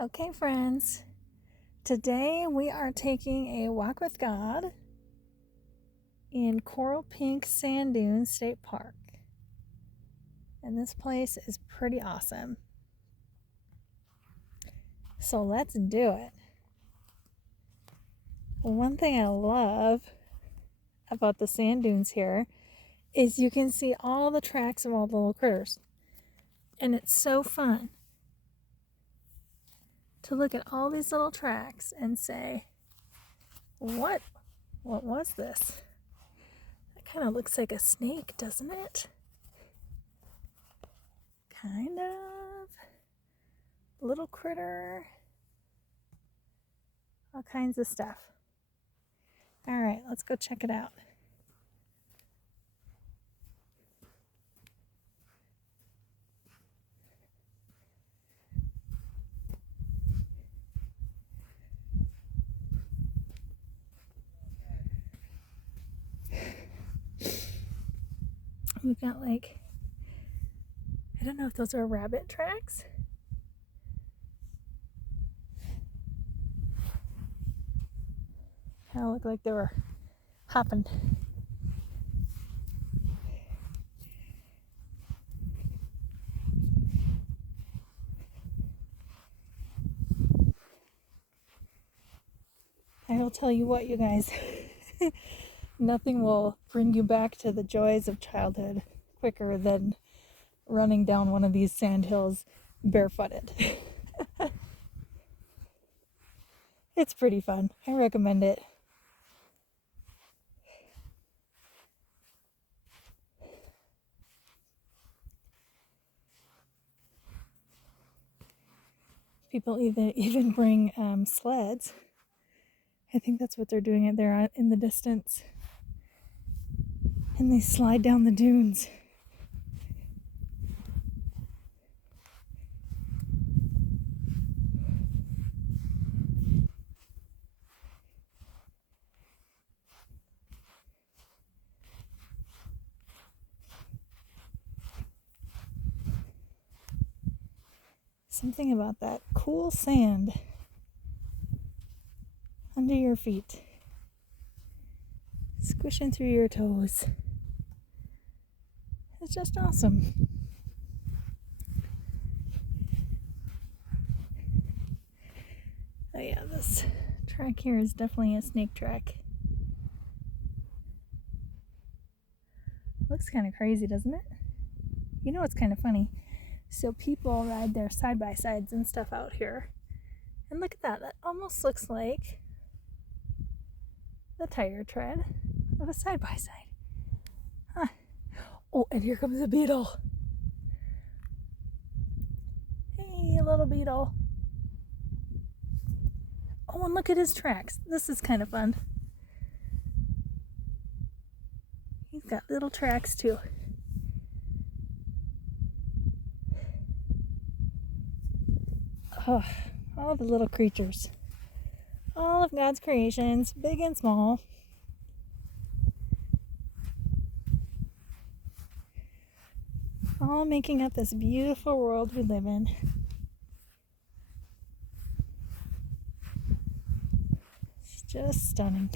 Okay, friends, today we are taking a walk with God in Coral Pink Sand Dunes State Park. And this place is pretty awesome. So let's do it. One thing I love about the sand dunes here is you can see all the tracks of all the little critters. And it's so fun to look at all these little tracks and say, what was this? That kind of looks like a snake, doesn't it? Kind of. Little critter. All kinds of stuff. All right, let's go check it out. We've got I don't know if those are rabbit tracks. Kind of look like they were hopping. I will tell you what, you guys, nothing will bring you back to the joys of childhood quicker than running down one of these sand hills barefooted. It's pretty fun. I recommend it. People even bring sleds. I think that's what they're doing it there in the distance. And they slide down the dunes. Something about that cool sand under your feet, squishing through your toes. It's just awesome. Oh yeah, this track here is definitely a snake track. Looks kind of crazy, doesn't it? You know what's kind of funny? So people ride their side-by-sides and stuff out here. And look at that. That almost looks like the tire tread of a side-by-side. Huh. Oh, and here comes a beetle. Hey, little beetle. Oh, and look at his tracks. This is kind of fun. He's got little tracks too. Oh, all the little creatures. All of God's creations, big and small. All making up this beautiful world we live in. It's just stunning.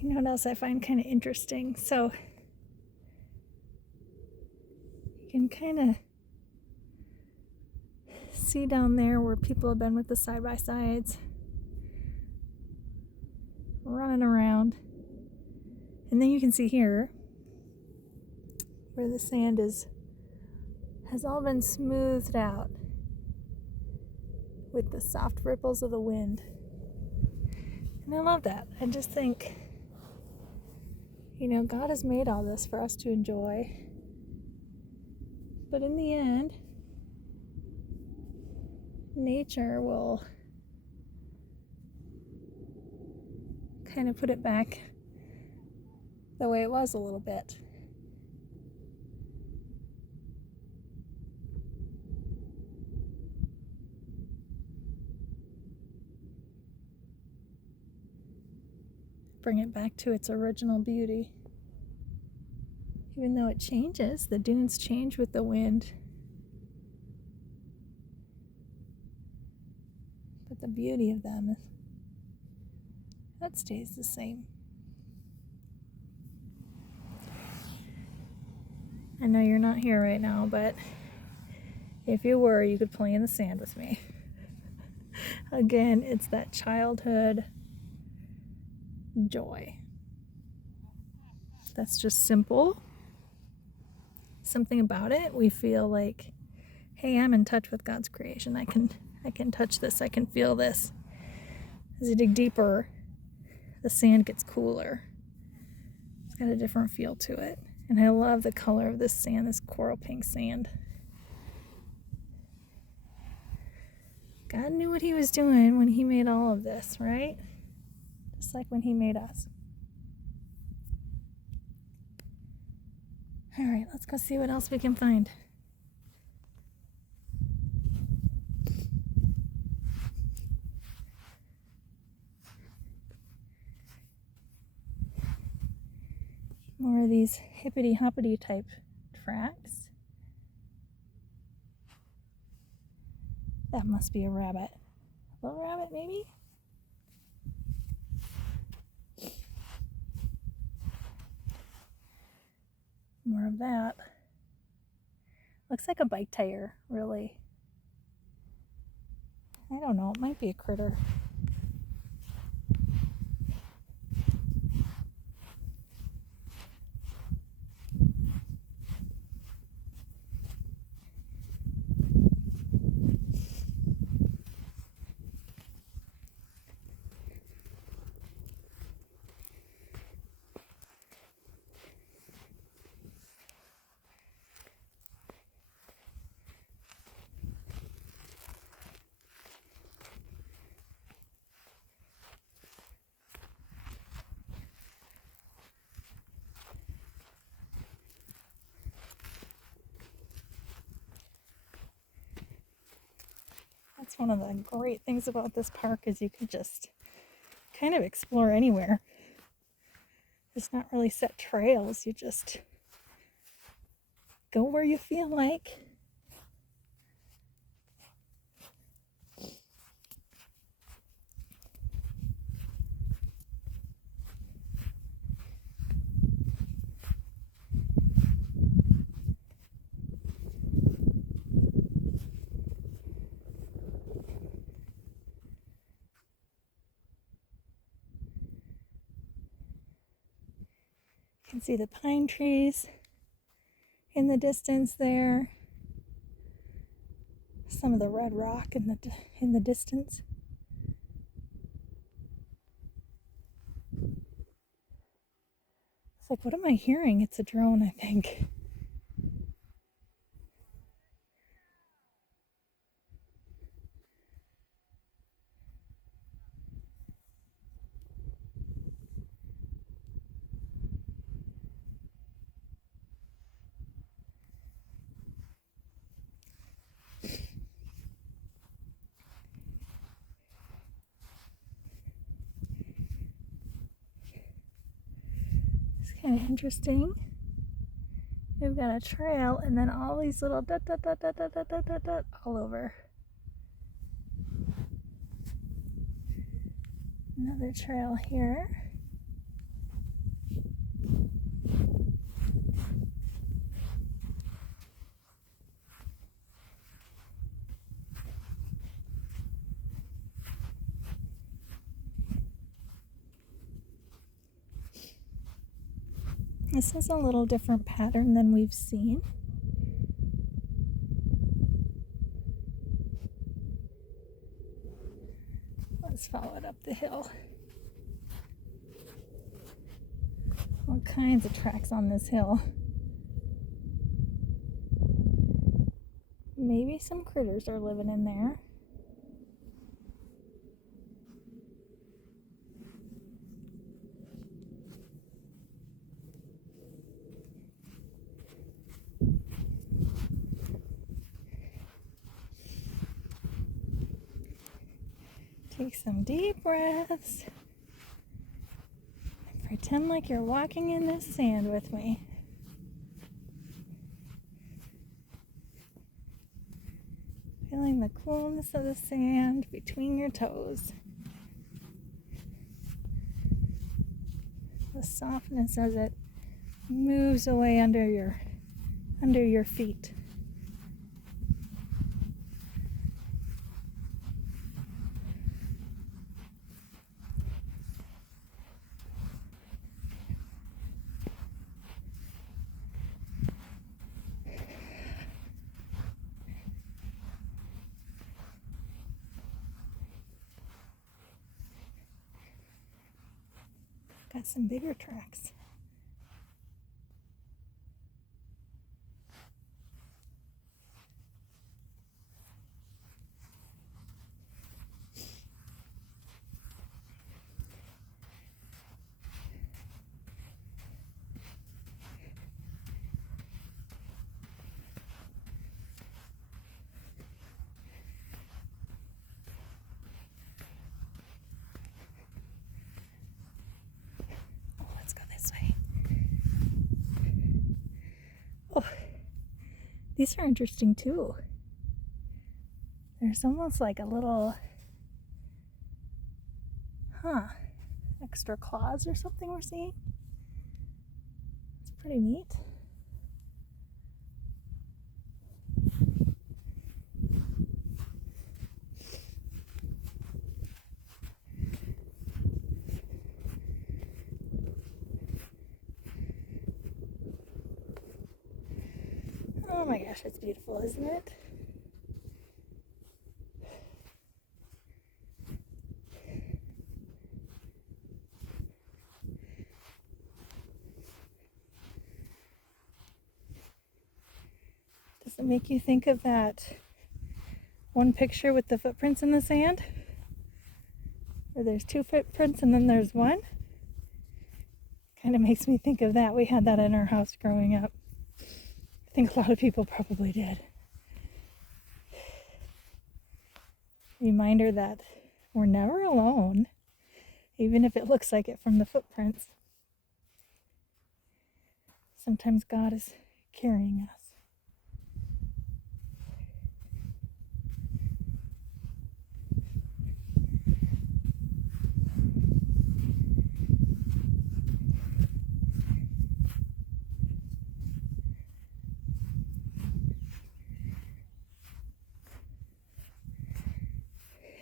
You know what else I find kind of interesting? So you can kind of see down there where people have been with the side-by-sides running around. And then you can see here where the sand has all been smoothed out with the soft ripples of the wind. And I love that. I just think, God has made all this for us to enjoy. But in the end, nature will kind of put it back the way it was a little bit. Bring it back to its original beauty. Even though it changes, the dunes change with the wind. But the beauty of them, that stays the same. I know you're not here right now, but if you were, you could play in the sand with me. Again, it's that childhood joy. That's just simple. Something about it, we feel like, hey, I'm in touch with God's creation. I can touch this. I can feel this. As you dig deeper, the sand gets cooler. It's got a different feel to it. And I love the color of this sand, this coral pink sand. God knew what he was doing when he made all of this, right? Just like when he made us. All right, let's go see what else we can find. More of these hippity-hoppity type tracks. That must be a rabbit. A little rabbit, maybe? More of that. Looks like a bike tire, really. I don't know, it might be a critter. That's one of the great things about this park is you can just kind of explore anywhere. It's not really set trails. You just go where you feel like. You can see the pine trees in the distance there. Some of the red rock in the distance. It's like, what am I hearing? It's a drone, I think. Kind of interesting. We've got a trail and then all these little dot dot dot dot dot dot dot dot all over. Another trail here. This is a little different pattern than we've seen. Let's follow it up the hill. All kinds of tracks on this hill. Maybe some critters are living in there. Take some deep breaths. Pretend like you're walking in this sand with me. Feeling the coolness of the sand between your toes. The softness as it moves away under your feet. Got some bigger tracks. Let's go this way. Oh, these are interesting too. There's almost like a little, extra claws or something we're seeing. It's pretty neat. Oh my gosh, it's beautiful, isn't it? Does it make you think of that one picture with the footprints in the sand? Where there's two footprints and then there's one? Kind of makes me think of that. We had that in our house growing up. I think a lot of people probably did. Reminder that we're never alone, even if it looks like it from the footprints. Sometimes God is carrying us.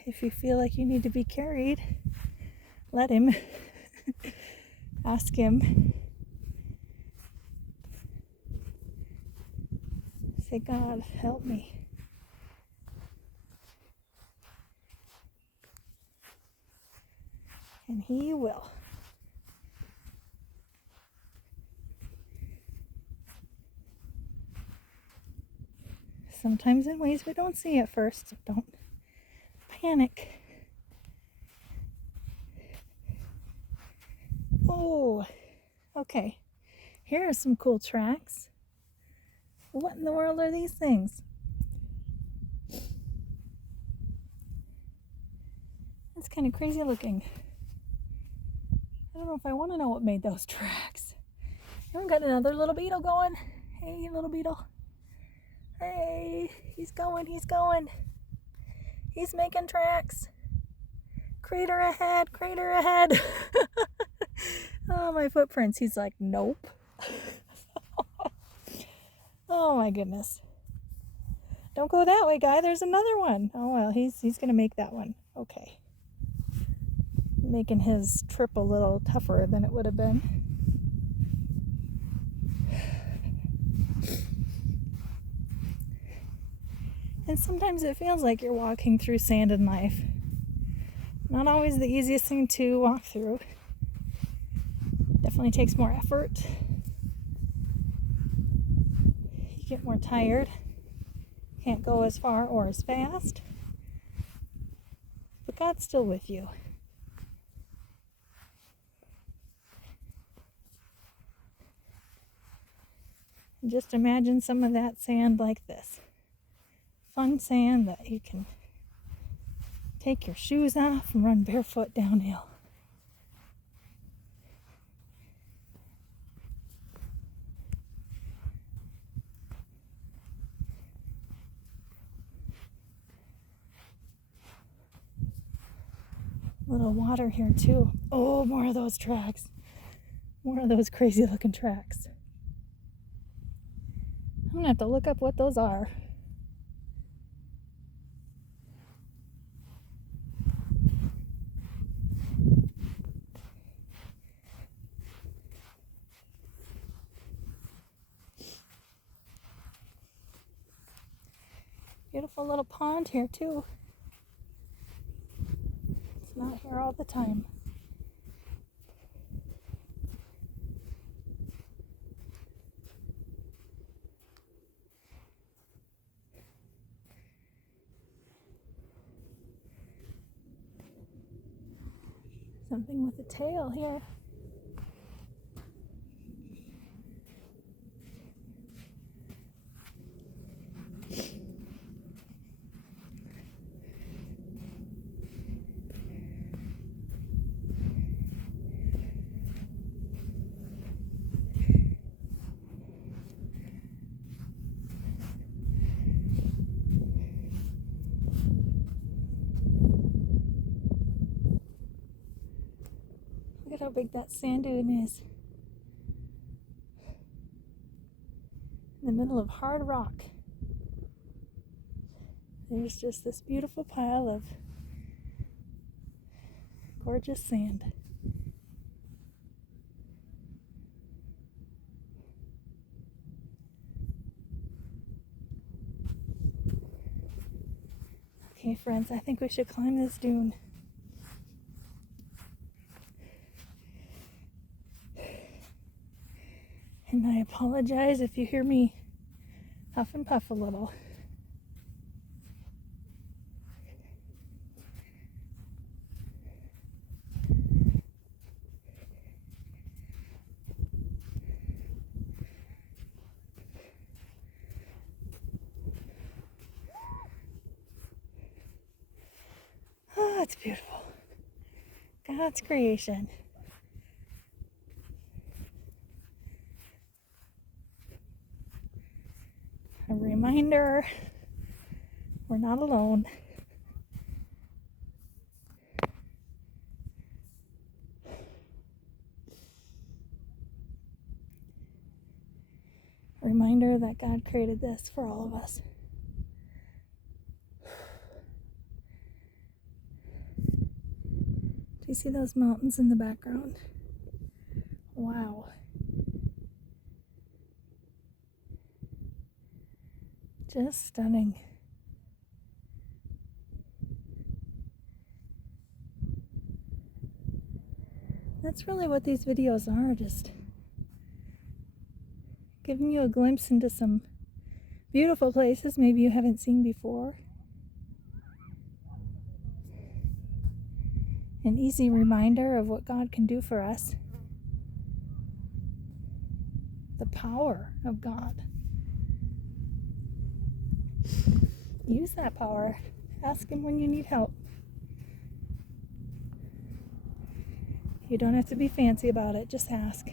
If you feel like you need to be carried, let him. Ask him. Say, God, help me. And he will. Sometimes in ways we don't see at first, so don't panic. Oh, okay. Here are some cool tracks. What in the world are these things? That's kind of crazy looking. I don't know if I want to know what made those tracks. Haven't got another little beetle going. Hey, little beetle. Hey, he's going. He's making tracks. Crater ahead. Oh, my footprints. He's like, nope. Oh my goodness. Don't go that way, guy. There's another one. Oh well, he's gonna make that one. Okay. Making his trip a little tougher than it would have been. And sometimes it feels like you're walking through sand in life. Not always the easiest thing to walk through. Definitely takes more effort. You get more tired. Can't go as far or as fast. But God's still with you. And just imagine some of that sand like this. Fun sand that you can Take your shoes off and run barefoot downhill. Little water here too. Oh, more of those tracks. More of those crazy looking tracks. I'm gonna have to look up what those are. Beautiful little pond here too. It's not here all the time. Something with a tail here. Look at how big that sand dune is. In the middle of hard rock. There's just this beautiful pile of gorgeous sand. Okay, friends, I think we should climb this dune. And I apologize if you hear me huff and puff a little. Oh, it's beautiful. God's creation. A reminder, we're not alone. A reminder that God created this for all of us. Do you see those mountains in the background? Wow. Just stunning. That's really what these videos are, just giving you a glimpse into some beautiful places maybe you haven't seen before. An easy reminder of what God can do for us. The power of God. Use that power. Ask Him when you need help. You don't have to be fancy about it, just ask.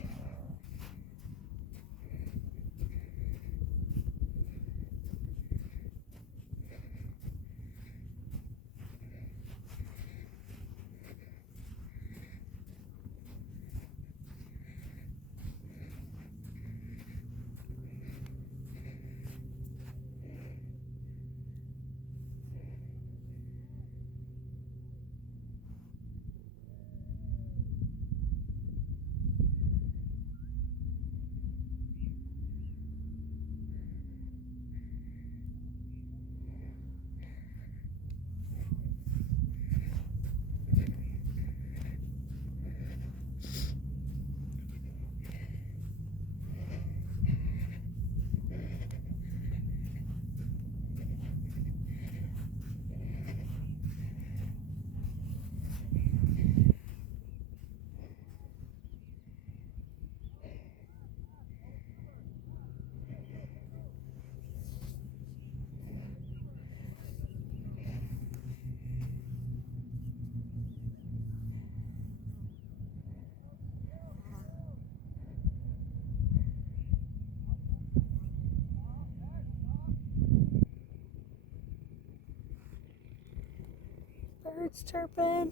Birds chirping.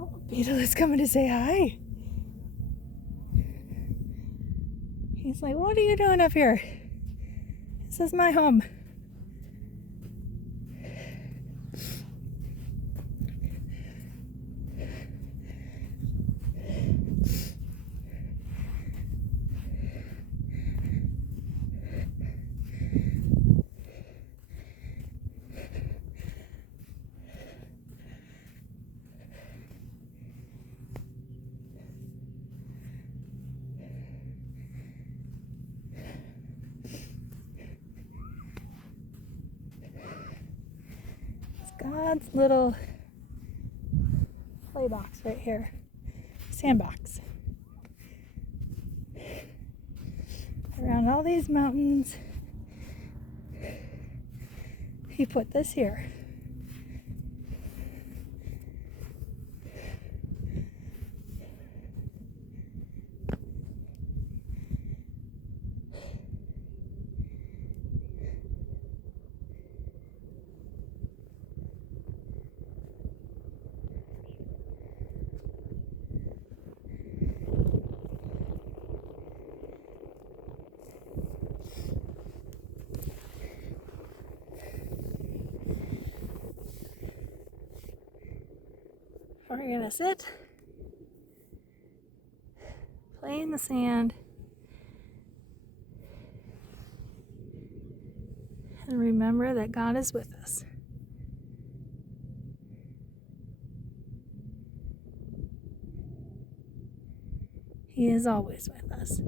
Oh, Beetle is coming to say hi. He's like, what are you doing up here? This is my home. God's little play box right here. Sandbox. Around all these mountains, he put this here. We're gonna sit, play in the sand, and remember that God is with us. He is always with us.